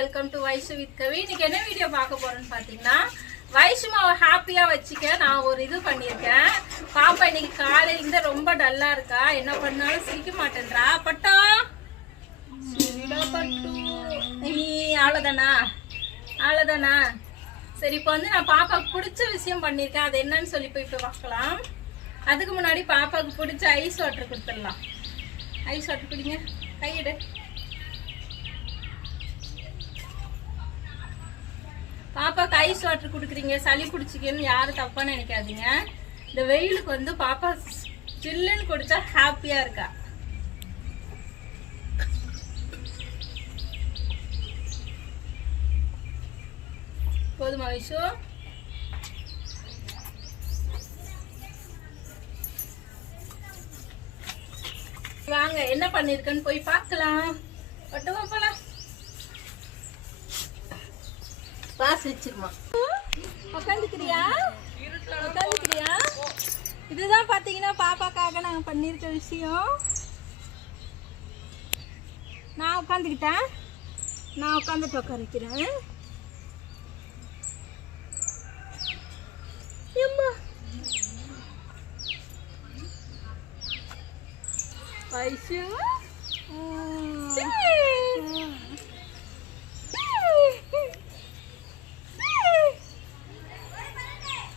Welcome to Vayasu with Kavi இன்னைக்கு என்ன video பார்க்க போறோம்னு பார்த்தீங்கன்னா மாவை ஹாப்பியா வச்சுக்க நான் ஒரு இது பண்ணியிருக்கேன். பாப்பா இன்னைக்கு காலையிலிருந்து ரொம்ப டல்லா இருக்கா? என்ன பண்ணாலும் சிரிக்க மாட்டேன்றா. பட்டா? நீ அவ்வளோதானா அவ்வளோதானா சரி இப்போ வந்து நான் பாப்பாவுக்கு பிடிச்ச விஷயம் பண்ணியிருக்கேன். அது என்னன்னு சொல்லி போய் இப்போ பார்க்கலாம். அதுக்கு முன்னாடி பாப்பாவுக்கு பிடிச்ச ஐஸ் வாட்டர் கொடுத்துடலாம். ஐஸ் வாட்டர் குடிங்க. கையிடு. பாப்பாக்கு ஐஸ் வாட்டர் கொடுக்குறீங்க சளி பிடிச்சிக்கன்னு யாரும் தப்பா நினைக்காதீங்க. இந்த வெயிலுக்கு வந்து பாப்பா சில்லுன்னு குடிச்சா ஹாப்பியா இருக்கா? போதுமா வைஷு? வாங்க என்ன பண்ணிருக்கேன்னு போய் பார்க்கலாம். பட்டுவா போலாம். கிளாஸ் வச்சிருமா உட்காந்துக்கிறியா உட்காந்துக்கிறியா இதுதான் பார்த்தீங்கன்னா பாப்பாக்காக நாங்கள் பண்ணியிருக்க விஷயம். நான் உட்காந்துக்கிட்டேன் நான் உட்காந்துட்டு உட்கார வைக்கிறேன் ஐஷு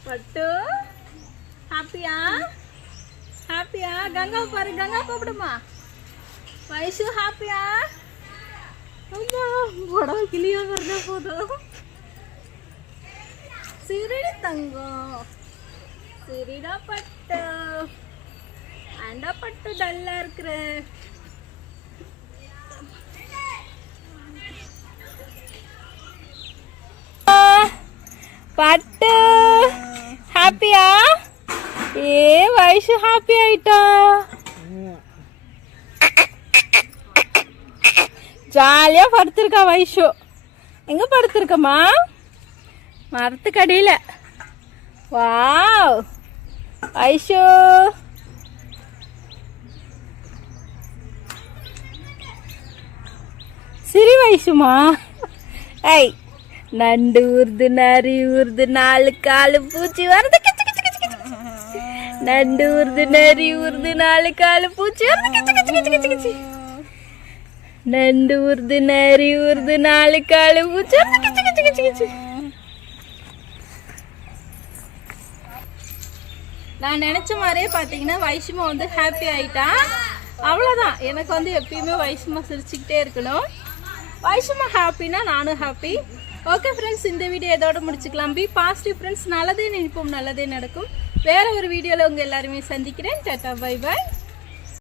பட்டு. ஹாப்பியா ஹாப்பியா கங்கா பாரு கங்கா கூப்பிடுமா? வயசு ஹாப்பியா அம்மா உடம்பு கிளியா போதும். சிறிடு தங்கம். சிரிடா பட்டு. அந்த பட்டு டல்லா இருக்கிற. பட்டு. ஹாப்பியா ஏ வயசு ஹாப்பி ஆயிட்டா? ஜாலியா படுத்திருக்கா வயசு எங்க படுத்திருக்கம்மா? மரத்துக்கடியில. வாவ். வைஷு. சிரி வயசுமா ஐய் நண்டு உருது நரி உருது நாலு காலு பூச்சி வருது. நண்டு உருது நரி உருது நாலு காலு பூச்சி வருது. நண்டு உருது நரி உருது நாலு காலு பூச்சி நான் நினைச்ச மாதிரியே பார்த்தீங்கன்னா வைஷ்மா வந்து ஹாப்பி ஆயிட்டான் அவ்வளோதான் எனக்கு வந்து எப்பயுமே வைஷ்மா சிரிச்சுக்கிட்டே இருக்கணும். வயசுமா ஹாப்பினா நானும் ஹாப்பி ஓகே ஃப்ரெண்ட்ஸ் இந்த வீடியோ இதோட முடிச்சுக்கலாம். பி பாசிட்டிவ் ஃப்ரெண்ட்ஸ் நல்லதே நினைப்போம் நல்லதே நடக்கும். வேற ஒரு வீடியோவில் உங்கள் எல்லாருமே சந்திக்கிறேன். Tata bye by